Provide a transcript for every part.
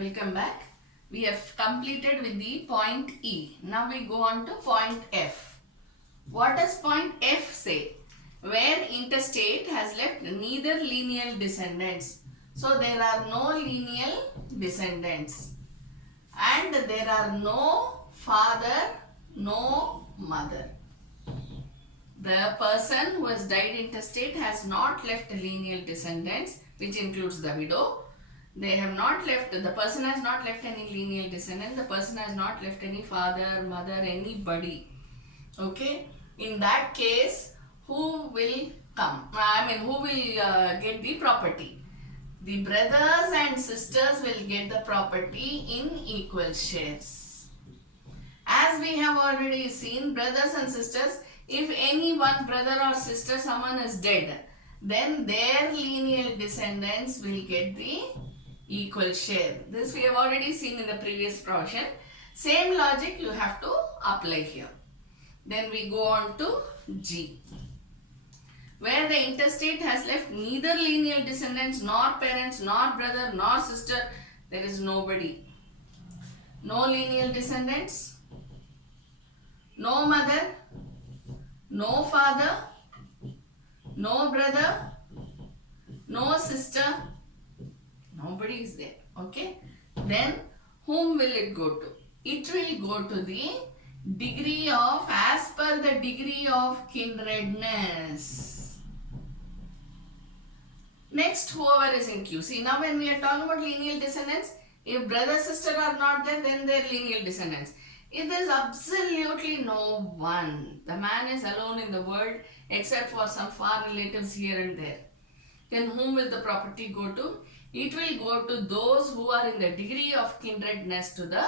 Welcome back. We have completed with the point E. Now we go on to point F. What does point F say? Where intestate has left neither lineal descendants. So there are no lineal descendants. And there are no father, no mother. The person who has died intestate has not left lineal descendants, which includes the widow. They have not left, the person has not left any lineal descendant, the person has not left any father, mother, anybody. Okay? In that case, who will come? Who will get the property? The brothers and sisters will get the property in equal shares. As we have already seen, brothers and sisters, if any one brother or sister, someone is dead, then their lineal descendants will get the equal share. This we have already seen in the previous portion. Same logic you have to apply here. Then we go on to G. Where the intestate has left neither lineal descendants, nor parents, nor brother, nor sister, there is nobody. No lineal descendants, no mother, no father, no brother, no sister, nobody is there. Okay? Then whom will it go to? It will go to the degree of, as per the degree of kindredness. Next, whoever is in Q. See, now when we are talking about lineal descendants, if brother, sister are not there, then they are lineal descendants. If there is absolutely no one, the man is alone in the world except for some far relatives here and there, then whom will the property go to? It will go to those who are in the degree of kindredness to the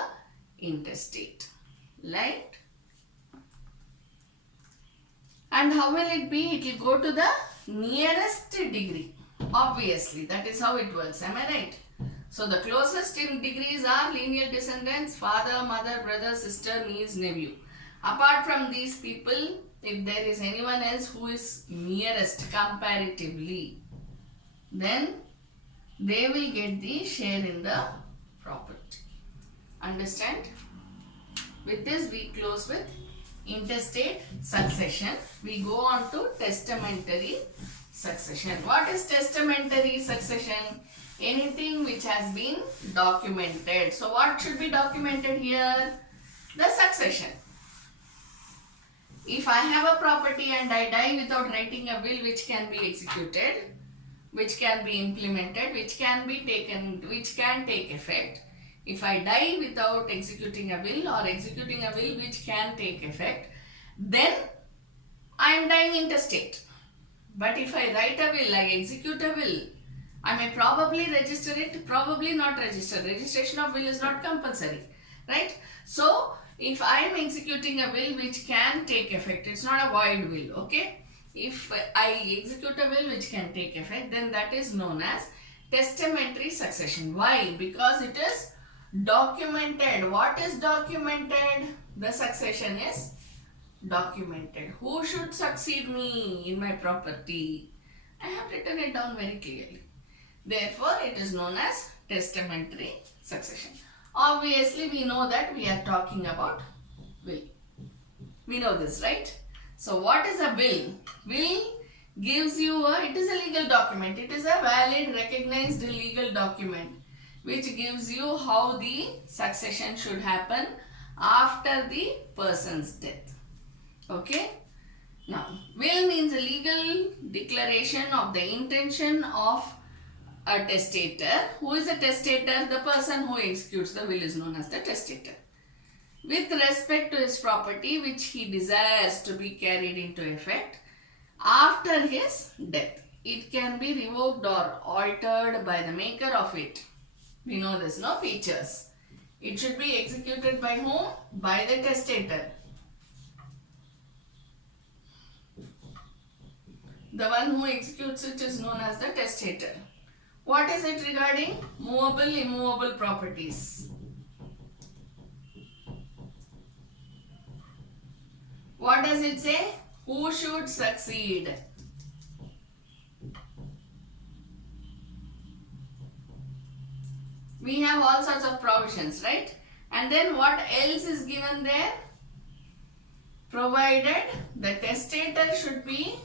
intestate. Right? And how will it be? It will go to the nearest degree. Obviously, that is how it works. Am I right? So the closest in degrees are lineal descendants, father, mother, brother, sister, niece, nephew. Apart from these people, if there is anyone else who is nearest comparatively, then they will get the share in the property. Understand? With this, we close with intestate succession. We go on to testamentary succession. What is testamentary succession? Anything which has been documented. So what should be documented here? The succession. If I have a property and I die without writing a will which can be executed, which can be implemented, which can be taken, which can take effect. If I die without executing a will or executing a will which can take effect, then I am dying intestate. But if I write a will, I execute a will, I may probably register it, probably not register. Registration of will is not compulsory, right? So, if I am executing a will which can take effect, it's not a void will, okay? If I execute a will which can take effect, then that is known as testamentary succession. Why? Because it is documented. What is documented? The succession is documented. Who should succeed me in my property? I have written it down very clearly. Therefore, it is known as testamentary succession. Obviously, we know that we are talking about will. We know this, right? So, what is a will? Will gives you it is a legal document. It is a valid, recognized legal document which gives you how the succession should happen after the person's death. Okay? Now, will means a legal declaration of the intention of a testator. Who is a testator? The person who executes the will is known as the testator. With respect to his property which he desires to be carried into effect after his death. It can be revoked or altered by the maker of it. We know this, no? Features. It should be executed by whom? By the testator. The one who executes it is known as the testator. What is it regarding? Movable, immovable properties. What does it say? Who should succeed? We have all sorts of provisions, right? And then what else is given there? Provided the testator should be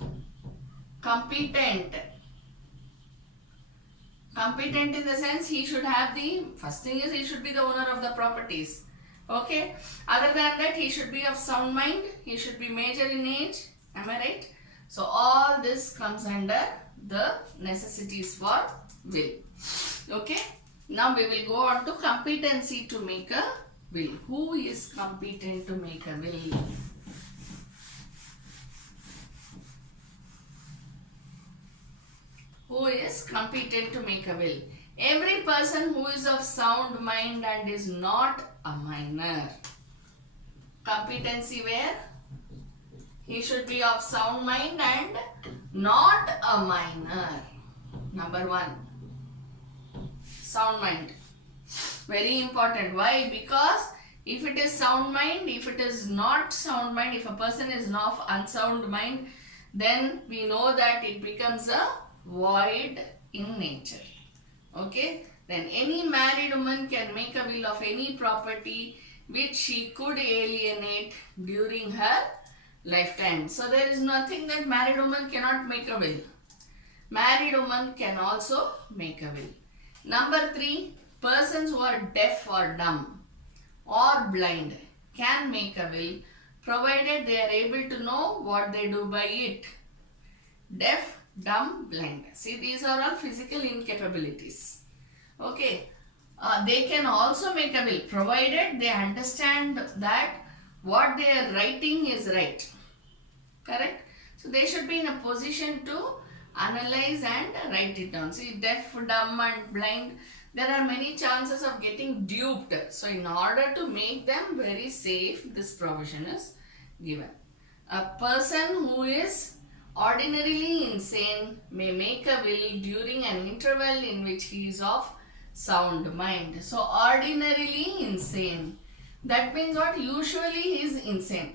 competent. Competent in the sense he should have the, first thing is he should be the owner of the properties. Okay. Other than that, he should be of sound mind. He should be major in age. Am I right? So all this comes under the necessities for will. Okay. Now we will go on to competency to make a will. Who is competent to make a will? Who is competent to make a will? Every person who is of sound mind and is not a minor. Competency where? He should be of sound mind and not a minor. Number one. Sound mind. Very important. Why? Because if it is sound mind, if it is not sound mind, if a person is of unsound mind, then we know that it becomes a void in nature. Okay. Then any married woman can make a will of any property which she could alienate during her lifetime. So there is nothing that married woman cannot make a will. Married woman can also make a will. Number 3, persons who are deaf or dumb or blind can make a will provided they are able to know what they do by it. Deaf, dumb, blind. See, these are all physical incapabilities. Okay. They can also make a will provided they understand that what they are writing is right. Correct? So they should be in a position to analyze and write it down. See, deaf, dumb and blind, there are many chances of getting duped. So in order to make them very safe, this provision is given. A person who is ordinarily insane may make a will during an interval in which he is of sound mind. So ordinarily insane. That means what? Usually he is insane.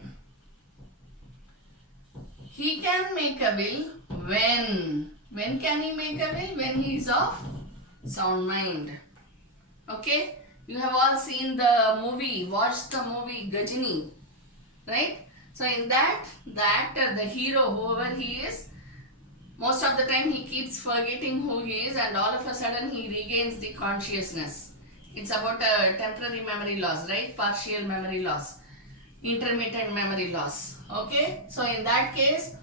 He can make a will when? When can he make a will? When he is of sound mind. Okay? You have all seen the movie, watched the movie Gajini. Right? So in that, the actor, the hero, whoever he is, most of the time he keeps forgetting who he is and all of a sudden he regains the consciousness. It's about a temporary memory loss, right? Partial memory loss, intermittent memory loss. Okay? So in that case,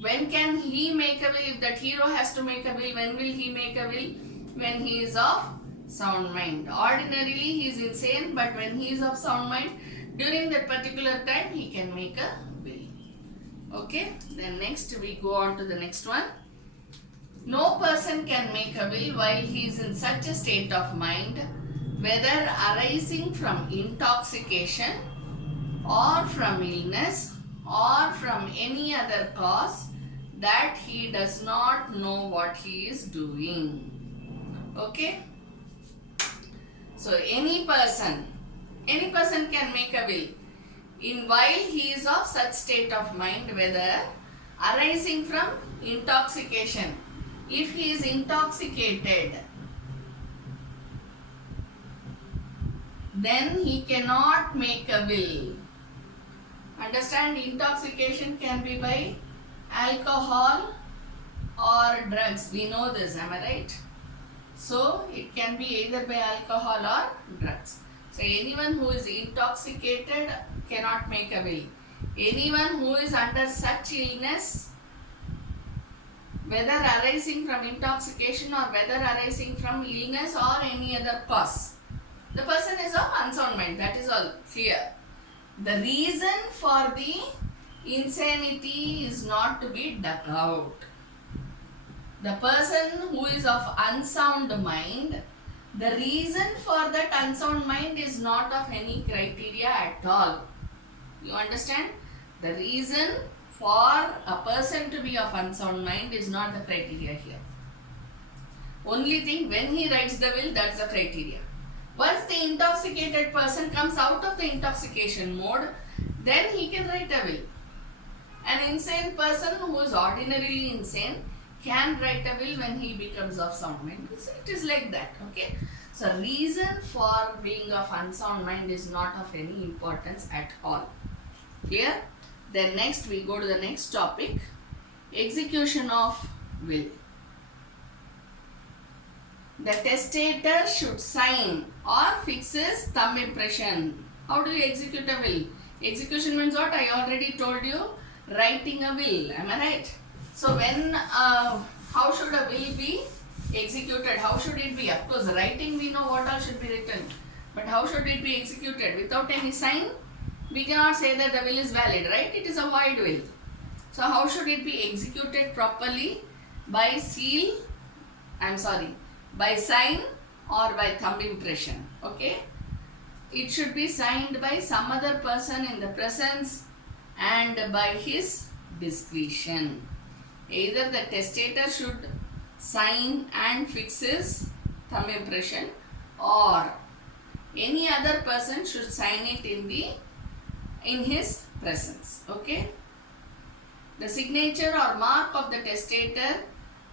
when can he make a will? If that hero has to make a will, when will he make a will? When he is of sound mind. Ordinarily he is insane, but when he is of sound mind, during that particular time he can make a will. Okay? Then next we go on to the next one. No person can make a will while he is in such a state of mind, whether arising from intoxication or from illness or from any other cause, that he does not know what he is doing. Okay? So any person can make a will while he is of such state of mind, whether arising from intoxication. If he is intoxicated, then he cannot make a will. Understand, intoxication can be by alcohol or drugs. We know this, am I right? So it can be either by alcohol or drugs. So anyone who is intoxicated cannot make a will. Anyone who is under such illness, whether arising from intoxication or whether arising from illness or any other cause, the person is of unsound mind. That is all clear. The reason for the insanity is not to be dug out. The person who is of unsound mind, the reason for that unsound mind is not of any criteria at all. You understand? The reason for a person to be of unsound mind is not the criteria here. Only thing, when he writes the will, that's the criteria. Once the intoxicated person comes out of the intoxication mode, then he can write a will. An insane person who is ordinarily insane can write a will when he becomes of sound mind. So it is like that. Okay. So reason for being of unsound mind is not of any importance at all. Clear? Then next we go to the next topic, execution of will. The testator should sign or fix his thumb impression. How do you execute a will? Execution means what? I already told you, writing a will. Am I right? So when, how should a will be executed? How should it be? Of course, writing we know what all should be written. But how should it be executed? Without any sign, we cannot say that the will is valid, right? It is a void will. So how should it be executed properly? By seal, by sign or by thumb impression. Okay? It should be signed by some other person in the presence and by his discretion. Either the testator should sign and fix his thumb impression, or any other person should sign it in his presence. Okay? The signature or mark of the testator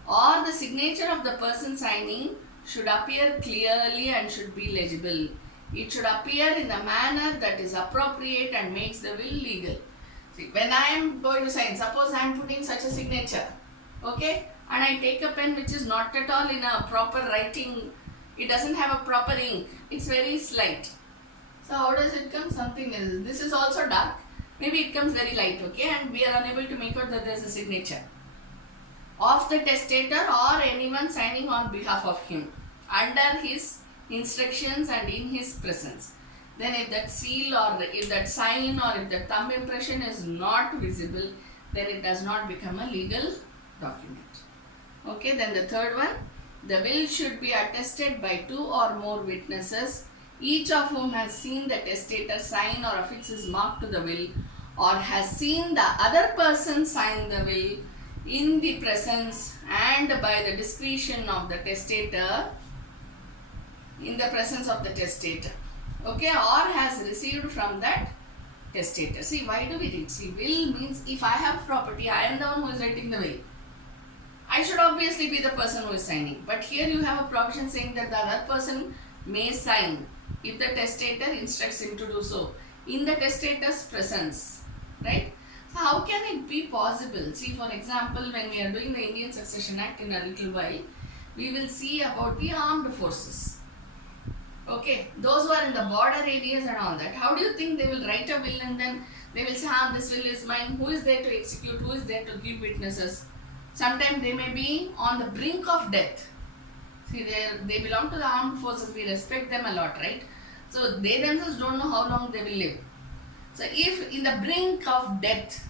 or the signature of the person signing should appear clearly and should be legible. It should appear in a manner that is appropriate and makes the will legal. See, when I am going to sign, suppose I am putting such a signature, okay, and I take a pen which is not at all in a proper writing, it doesn't have a proper ink, it's very slight. So how does it come? Something is, this is also dark, maybe it comes very light, okay, and we are unable to make out that there is a signature of the testator or anyone signing on behalf of him under his instructions and in his presence. Then if that seal or if that sign or if that thumb impression is not visible, then it does not become a legal document. Okay, then the third one, the will should be attested by 2 or more witnesses, each of whom has seen the testator sign or affix his mark to the will, or has seen the other person sign the will in the presence and by the discretion of the testator, in the presence of the testator, okay, or has received from that testator. See, why do we read? See, will means if I have property, I am the one who is writing the will. I should obviously be the person who is signing. But here you have a provision saying that the other person may sign if the testator instructs him to do so in the testator's presence, right? So how can it be possible? See, for example, when we are doing the Indian Succession Act in a little while, we will see about the armed forces. Okay, those who are in the border areas and all that, how do you think they will write a will and then they will say, this will is mine, who is there to execute, who is there to give witnesses? Sometimes they may be on the brink of death. See, they belong to the armed forces, we respect them a lot, right? So they themselves don't know how long they will live. So if in the brink of death,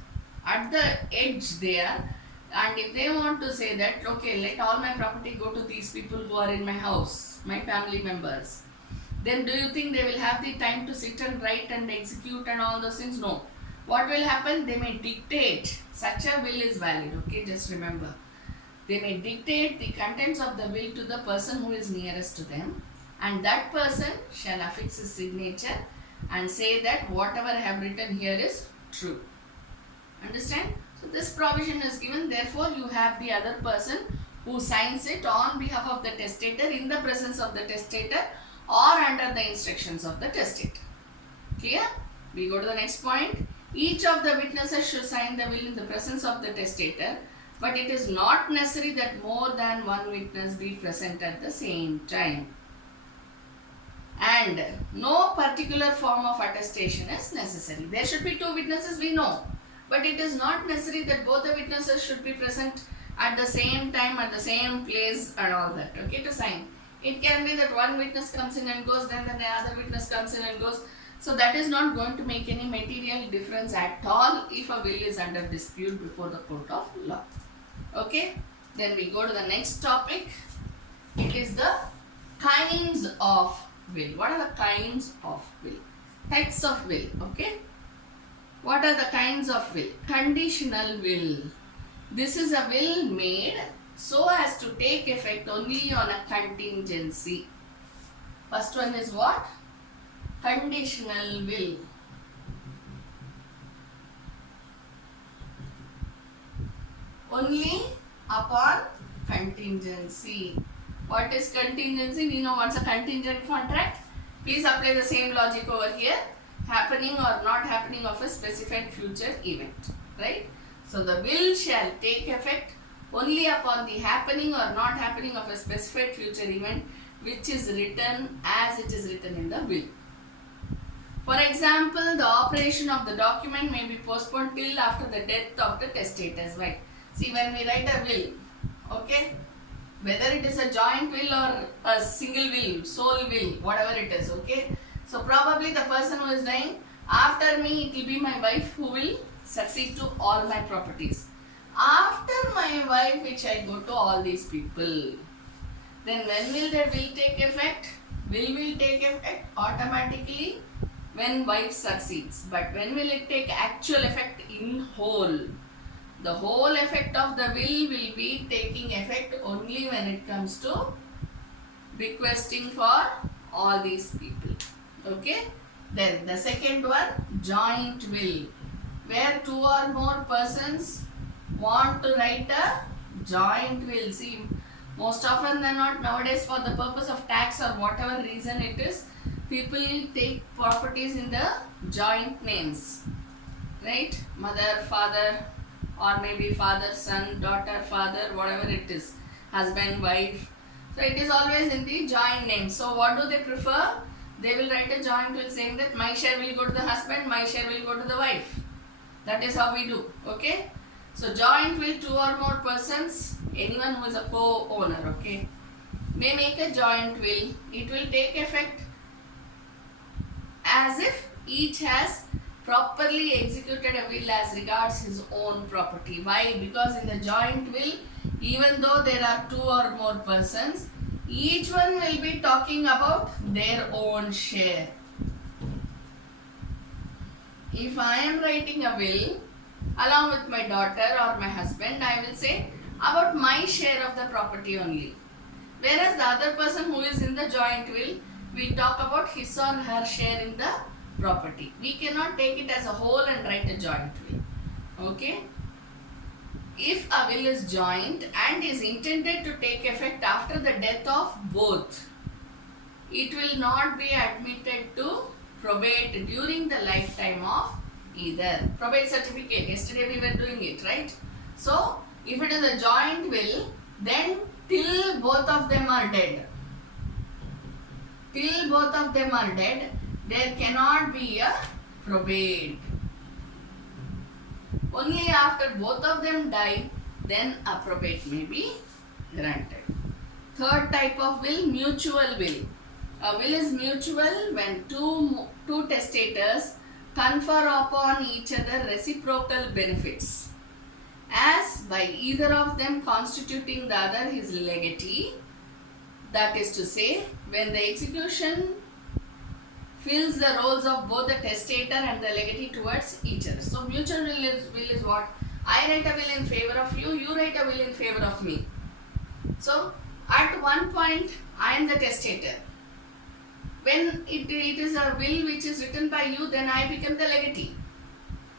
at the edge there, and if they want to say that, okay, let all my property go to these people who are in my house, my family members, then do you think they will have the time to sit and write and execute and all those things? No. What will happen? They may dictate, such a will is valid, okay, just remember. They may dictate the contents of the will to the person who is nearest to them, and that person shall affix his signature and say that whatever I have written here is true. Understand? So this provision is given, therefore you have the other person who signs it on behalf of the testator in the presence of the testator or under the instructions of the testator. Clear? We go to the next point. Each of the witnesses should sign the will in the presence of the testator, but it is not necessary that more than one witness be present at the same time. And no particular form of attestation is necessary. There should be 2 witnesses, we know, but it is not necessary that both the witnesses should be present at the same time, at the same place and all that, okay, to sign. It can be that one witness comes in and goes, then the other witness comes in and goes. So that is not going to make any material difference at all if a will is under dispute before the court of law. Okay, then we go to the next topic. It is the kinds of will. What are the kinds of will? Types of will, okay. What are the kinds of will? Conditional will. This is a will made so as to take effect only on a contingency. First one is what? Conditional will. Only upon contingency. What is contingency? We know what's a contingent contract. Please apply the same logic over here. Happening or not happening of a specified future event. Right? So the will shall take effect only upon the happening or not happening of a specified future event which is written as it is written in the will. For example, the operation of the document may be postponed till after the death of the testator's wife. See, when we write a will, okay, whether it is a joint will or a single will, sole will, whatever it is, okay. So probably the person who is dying, after me it will be my wife who will succeed to all my properties. After my wife, which I go to all these people. Then when will the will take effect? Will take effect automatically when wife succeeds. But when will it take actual effect in whole? The whole effect of the will be taking effect only when it comes to bequesting for all these people. Okay? Then the second one, joint will. Where two or more persons want to write a joint will. See, most often than not nowadays, for the purpose of tax or whatever reason it is, people take properties in the joint names, right? Mother, father, or maybe father, son, daughter, father, whatever it is, husband, wife. So it is always in the joint name. So what do they prefer? They will write a joint will saying that my share will go to the husband, my share will go to the wife. That is how we do, okay? So joint will, two or more persons, anyone who is a co-owner, okay, may make a joint will. It will take effect as if each has properly executed a will as regards his own property. Why? Because in the joint will, even though there are two or more persons, each one will be talking about their own share. If I am writing a will along with my daughter or my husband, I will say about my share of the property only. Whereas the other person who is in the joint will, we talk about his or her share in the property. We cannot take it as a whole and write a joint will. Okay? If a will is joint and is intended to take effect after the death of both, it will not be admitted to probate during the lifetime of either. Probate certificate, yesterday we were doing it, right? So, if it is a joint will, then till both of them are dead, there cannot be a probate. Only after both of them die, then a probate may be granted. Third type of will, mutual will. A will is mutual when two testators confer upon each other reciprocal benefits, as by either of them constituting the other his legatee. That is to say, when the execution fills the roles of both the testator and the legatee towards each other. So mutual will is what? I write a will in favor of you, you write a will in favor of me. So at one point I am the testator. When it is a will which is written by you, then I become the legatee.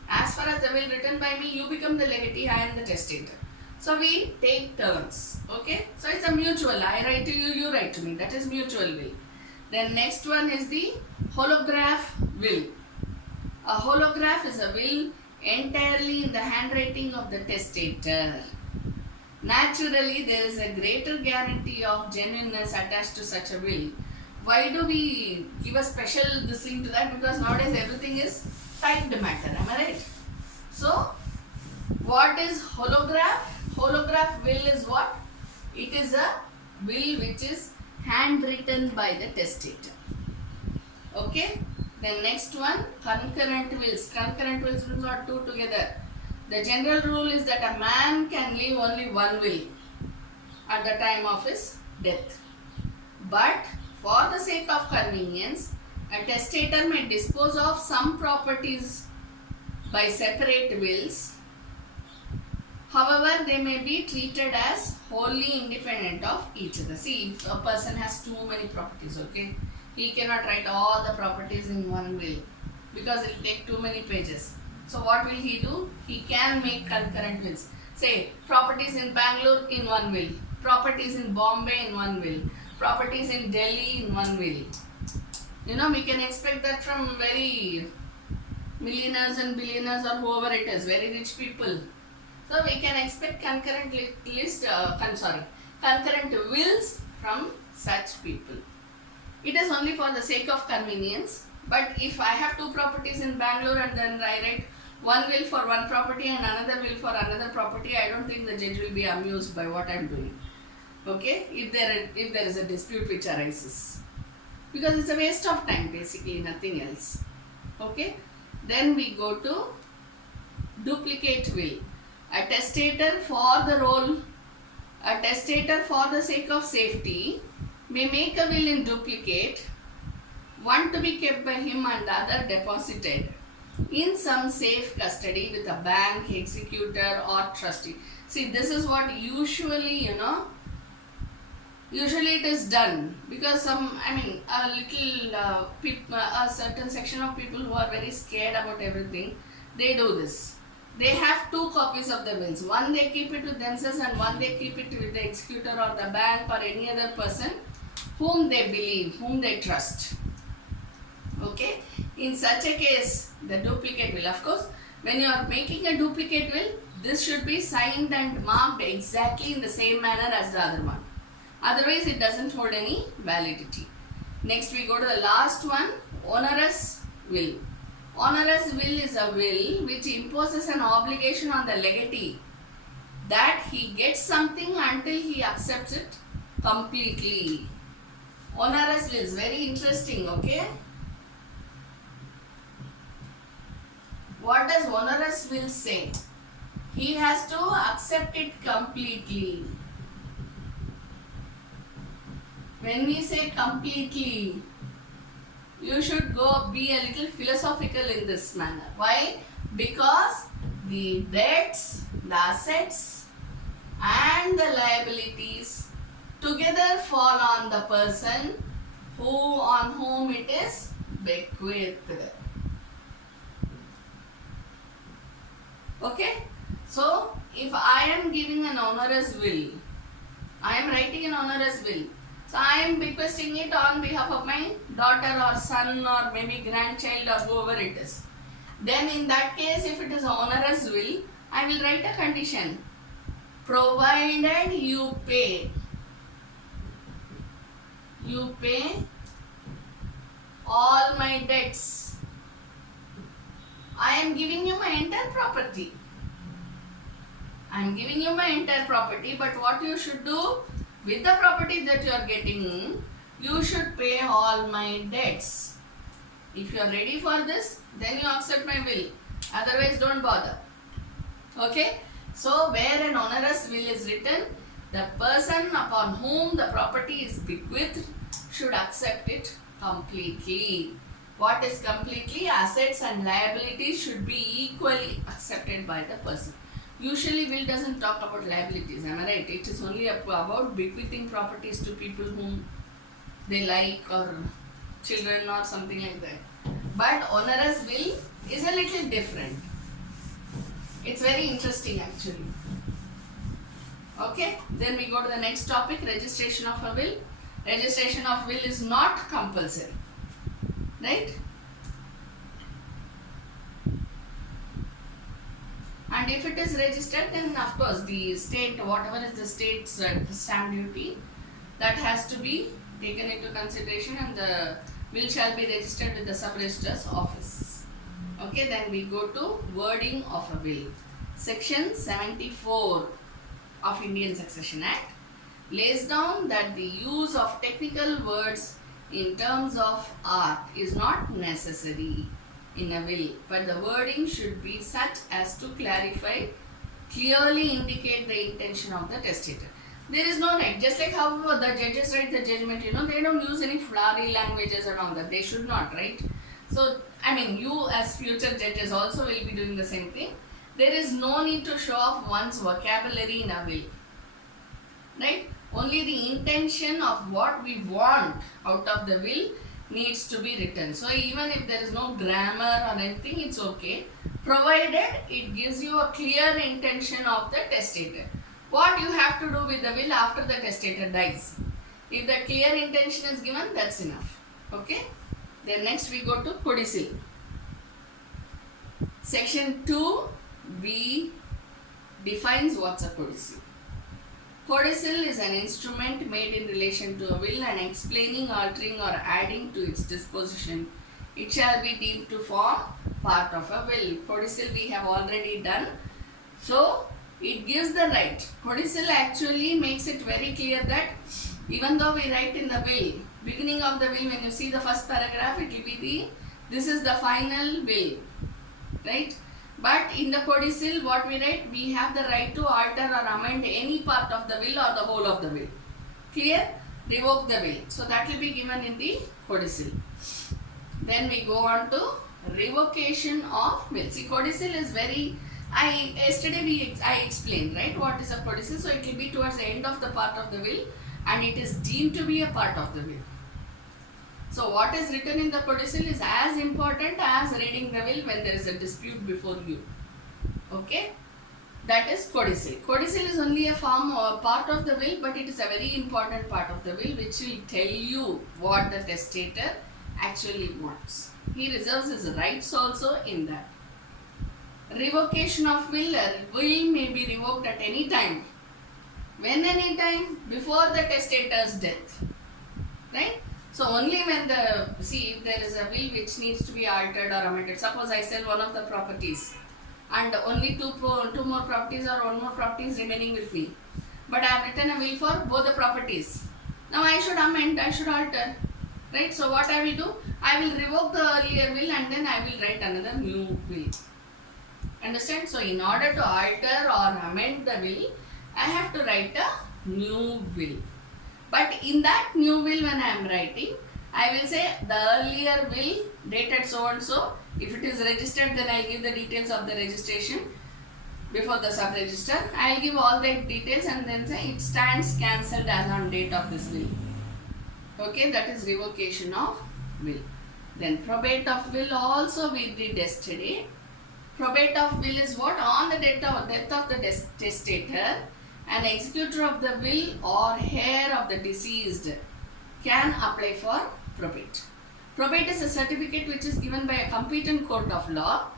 As far as the will written by me, you become the legatee, I am the testator. So we take turns. Okay? So it's a mutual. I write to you, you write to me. That is mutual will. Then next one is the holograph will. A holograph is a will entirely in the handwriting of the testator. Naturally, there is a greater guarantee of genuineness attached to such a will. Why do we give a special this thing to that? Because nowadays everything is typed matter. Am I right? So, what is holograph? Holograph will is what? It is a will which is handwritten by the testator. Okay? Then next one, concurrent wills. Concurrent wills means what? Two together. The general rule is that a man can leave only one will at the time of his death. But for the sake of convenience, a testator may dispose of some properties by separate wills. However, they may be treated as wholly independent of each other. See, if a person has too many properties, okay, he cannot write all the properties in one will because it will take too many pages. So what will he do? He can make concurrent wills. Say, properties in Bangalore in one will, properties in Bombay in one will, properties in Delhi in one will. You know, we can expect that from very millionaires and billionaires or whoever it is, very rich people. So we can expect concurrent concurrent wills from such people. It is only for the sake of convenience. But if I have two properties in Bangalore and then I write one will for one property and another will for another property, I don't think the judge will be amused by what I am doing. Okay, if there is a dispute which arises, because it's a waste of time, basically nothing else. Okay, then we go to duplicate will. A testator for the sake of safety may make a will in duplicate, one to be kept by him and the other deposited in some safe custody with a bank, executor or trustee. See, this is what usually, usually it is done, because a certain section of people who are very scared about everything, they do this. They have two copies of the wills. One they keep it with themselves and one they keep it with the executor or the bank or any other person whom they believe, whom they trust. Okay, in such a case, the duplicate will, of course, when you are making a duplicate will, this should be signed and marked exactly in the same manner as the other one. Otherwise, it doesn't hold any validity. Next, we go to the last one, onerous will. Onerous will is a will which imposes an obligation on the legatee that he gets something until he accepts it completely. Onerous will is very interesting, okay? What does onerous will say? He has to accept it completely. When we say completely, you should be a little philosophical in this manner. Why? Because the debts, the assets and the liabilities together fall on the person on whom it is bequeathed. Okay? So, if I am giving an onerous will, I am writing an onerous will. So, I am bequesting it on behalf of my daughter or son or maybe grandchild or whoever it is. Then in that case, if it is an onerous will, I will write a condition. Provided you pay all my debts, I am giving you my entire property. I am giving you my entire property, but what you should do with the property that you are getting, you should pay all my debts. If you are ready for this, then you accept my will. Otherwise, don't bother. Okay? So, where an onerous will is written, the person upon whom the property is bequeathed should accept it completely. What is completely? Assets and liabilities should be equally accepted by the person. Usually, will doesn't talk about liabilities, am I right? It is only about bequeathing properties to people whom they like or children or something like that. But onerous will is a little different. It's very interesting actually. Okay, then we go to the next topic, registration of a will. Registration of will is not compulsory, right? And if it is registered, then of course the state, whatever is the state's stamp duty, that has to be taken into consideration, and the will shall be registered with the sub-registrar's office. Okay, then we go to wording of a will. Section 74 of Indian Succession Act lays down that the use of technical words in terms of art is not necessary in a will, but the wording should be such as to clearly indicate the intention of the testator. There is no need, just like how the judges write the judgment, they don't use any flowery languages and all that. They should not, right? So, you as future judges also will be doing the same thing. There is no need to show off one's vocabulary in a will, right? Only the intention of what we want out of the will needs to be written. So, even if there is no grammar or anything, it's okay, provided it gives you a clear intention of the testator. What you have to do with the will after the testator dies? If the clear intention is given, that's enough. Okay. Then next we go to codicil. Section 2B defines what's a codicil. Codicil is an instrument made in relation to a will and explaining, altering or adding to its disposition. It shall be deemed to form part of a will. Codicil we have already done. So, it gives the right. Codicil actually makes it very clear that even though we write in the will, beginning of the will, when you see the first paragraph, it will be this is the final will, right? But in the codicil, what we write, we have the right to alter or amend any part of the will or the whole of the will. Clear? Revoke the will. So that will be given in the codicil. Then we go on to revocation of will. See, codicil is very, yesterday I explained, right, what is a codicil. So it will be towards the end of the part of the will and it is deemed to be a part of the will. So what is written in the codicil is as important as reading the will when there is a dispute before you. Okay? That is codicil. Codicil is only a form or part of the will, but it is a very important part of the will which will tell you what the testator actually wants. He reserves his rights also in that. Revocation of will. Will may be revoked at any time. When any time? Before the testator's death. Right? So only when if there is a will which needs to be altered or amended. Suppose I sell one of the properties and only two more properties or one more property is remaining with me. But I have written a will for both the properties. Now I should amend, I should alter. Right? So what I will do? I will revoke the earlier will and then I will write another new will. Understand? So in order to alter or amend the will, I have to write a new will. But in that new will when I am writing, I will say the earlier will dated so and so. If it is registered, then I will give the details of the registration before the sub-register. I will give all the details and then say it stands cancelled as on date of this will. Okay, that is revocation of will. Then probate of will also we did yesterday. Probate of will is what? On the death of the testator, an executor of the will or heir of the deceased can apply for probate. Probate is a certificate which is given by a competent court of law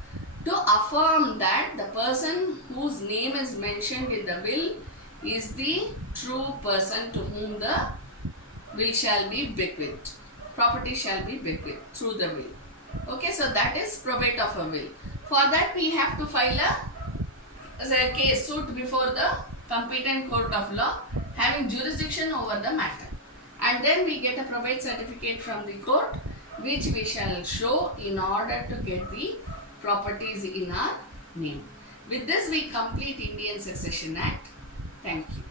to affirm that the person whose name is mentioned in the will is the true person to whom the will shall be bequeathed. Property shall be bequeathed through the will. Okay, so that is probate of a will. For that we have to file a case suit before the competent court of law having jurisdiction over the matter. And then we get a probate certificate from the court which we shall show in order to get the properties in our name. With this we complete Indian Succession Act. Thank you.